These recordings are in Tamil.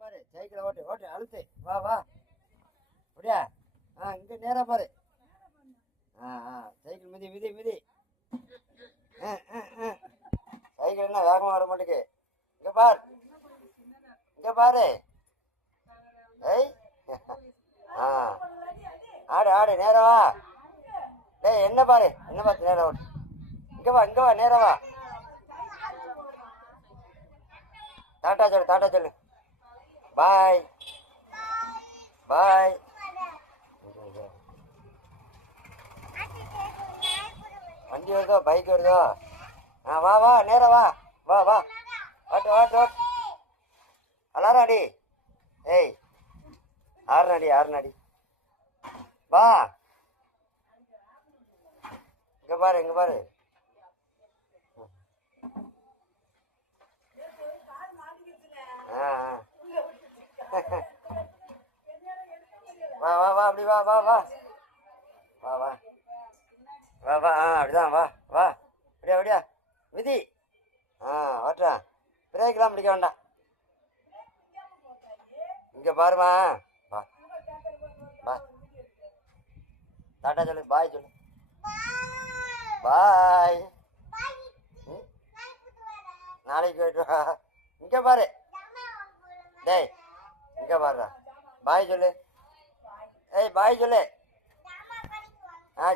பாரு சைக்கிளை ஓட்டு ஓட்டு அழுத்து வா வா அப்படியா இங்கே நேராக பாரு சைக்கிள் மிதி மிதி மிதி சைக்கிள் என்ன வேகமாக வர மாட்டேங்குது இங்கே பார் இங்கே பாரு ஏய் ஆடு ஆடு நேரா வா டேய் என்ன பாரு என்ன பார்த்து நேரா ஓட்டு இங்கே வா நேரா வா டாட்டா சொல்லு பாய் பாய் வண்டி வருதோ பைக் வருதோ வா வா நேரா வா வா வா ஓட்டு அலாரம் அடி ஏய் ஆறுனடி வா இங்க பாரு வா அப்படி வா அப்படிதான் வா அப்படியா மிதி ஓட்டுறா பிரேக்கெலாம் பிடிக்க வேண்டாம் இங்கே பாருமா வா டாட்டா சொல்லு பாய் சொல்லு பாய் நாளைக்கு போயிட்டு வா இங்கே பாரு டேய் இங்கே பாருடா பாய் சொல்லு ஏய் பாய் சொல்லு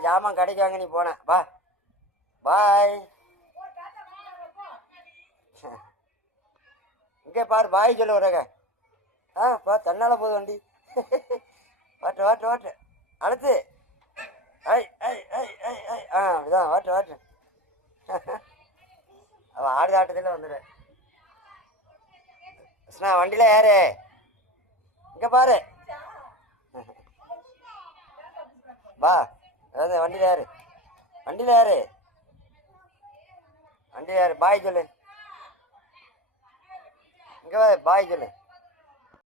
ஜாமான் கடைக்கு வாங்க நீ போன வா பாய் இங்கே பாரு பாய் சொல்லு வரக தன்னால போகுது வண்டி வாட்டு அடுத்து அப்படிதான் வாட்டு அவன் ஆடு ஆட்டத்தில் வந்துடுறேன் வண்டியில் யாரு இங்கே பாரு வா வண்டியில் யாரு பாய் சொல்லு இங்கே பாய் சொல்லு